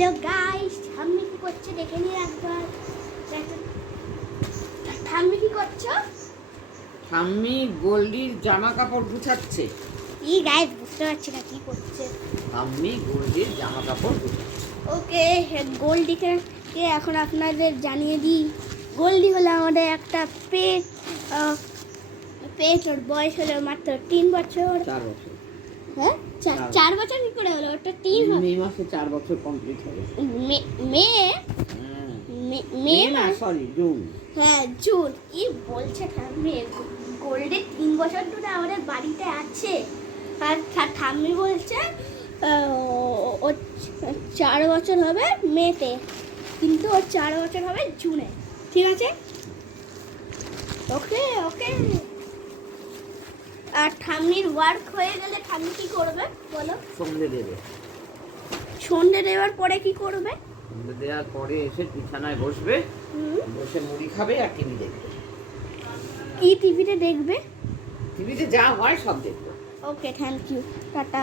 Hello guys, ঠাম্মি কি করছে দেখে নিন একবার। ঠাম্মি কি করছো? ঠাম্মি গোল্ডির জামা কাপড় গুছাচ্ছে। কি গাইস, বুঝতে পারছি না কি করছে। ঠাম্মি গোল্ডির জামা কাপড় গুছাচ্ছে। ওকে, গোল্ডিকে এখন আপনাদের জানিয়ে দিই। গোল্ডি হলো আমাদের একটা পেট। ওর বয়স হলো মাত্র 3 বছর। 4 বছর। হ্যাঁ, 4 বছর কি করে হলো? ওটা 3 মে মাসে 4 বছর কমপ্লিট হবে। মে না, সরি, জুন। হ্যাঁ, জুন। কি বলছে ঠাম্মি? গোল্ডে 3 বছর ধরে আমাদের বাড়িতে আছে। আর ঠাম্মি বলছে ও 4 বছর হবে মেতে, কিন্তু ওর 4 বছর হবে জুনে। ঠিক আছে, ওকে ওকে। আর ঠাম্মির ওয়ার্ক হয়ে গেলে ঠাম্মি কি করবে বলো? সন্ধে দেবে। সন্ধে দেওয়ার পরে কি করবে? সন্ধে দেওয়ার পরে এসে বিছানায় বসবে, বসে মুড়ি খাবে আর টিভি দেখবে। কি টিভিতে দেখবে? টিভিতে যা হয় সব দেখবে। ওকে, থ্যাংক ইউ, টাটা।